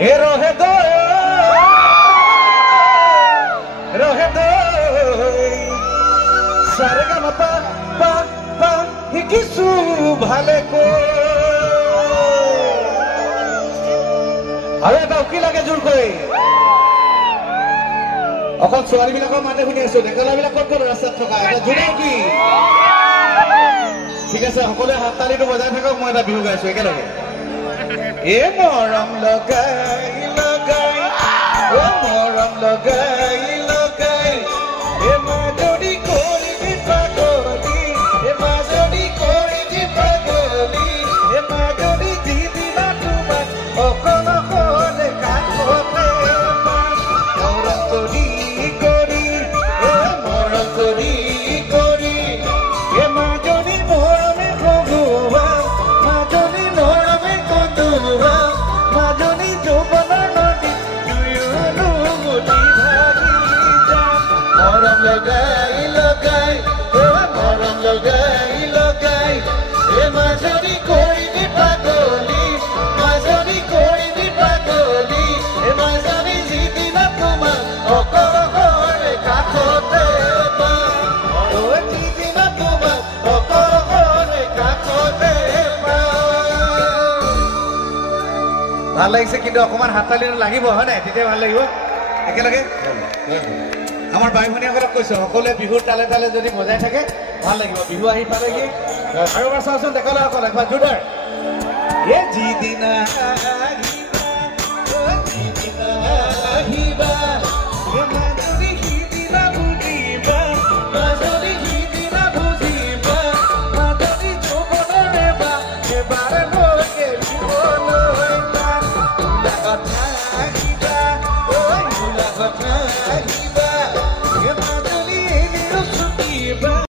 এ ৰহে সাৰেগামা পা পা পা শিকিছো ভালেকৈ আৰু এটা উকি লাগে জোৰ কৰি অকল ছোৱালীবিলাকৰ মাতে শুনি আছো ডেকালাবিলাক ক'ত ক'ত ৰাস্তাত থকা এটা জোৰে কি ঠিক আছে সকলোৱে হাত তালিটো বজাই থাকক মই এটা বিহু গাইছো একেলগে এ মৰম লগাই লগাই এ মৰম লগাই লগাই এ মাজনী কৰি দি পাগলী এ মাজনী কৰি দি পাগলী এ মাজনী দি দিলা তোমাক অকল অকলে কাষতে মৰম কৰি কৰি এ মৰম কৰি কৰি এ মাজনী মৰমে ভগৱান মাজনী মৰমে কন্দুৱা মাজনী যৌৱনৰ নদী দুয়োনো মুঠি ভাগি যাম মৰম লগাই লগাই মৰম লগাই লগাই এ মাজনী কৰিবি পাগলী মাজনী কৰিবি পাগলী এ মাজনী যিদিনা তোমাক অকল অকলে কাষতে পাম যিদিনা তোমাক অকল অকলে কাষতে পাম ভাল লাগিছে কিন্তু অকমান হাততালি লাগিব হয় নাই তেতিয়া ভাল লাগিব একেলগে আমাৰ বাই ভনীসকলক কৈছো সকলোৱে বিহুৰ তালে তালে যদি বজাই থাকে ভাল লাগিব বিহু আহি পালেহি আৰু এবাৰ চাওঁচোন ডেকাসকল একবাৰ জোৰদাৰ এ যিদিনা আহিবা এ মাজনী সিদিনা বুজিবা মাজনী সিদিনা বুজিবা মাজনী যৌৱনৰ এবাৰে লৈকে জীৱলৈ কথা আহিবা কথা আহিবা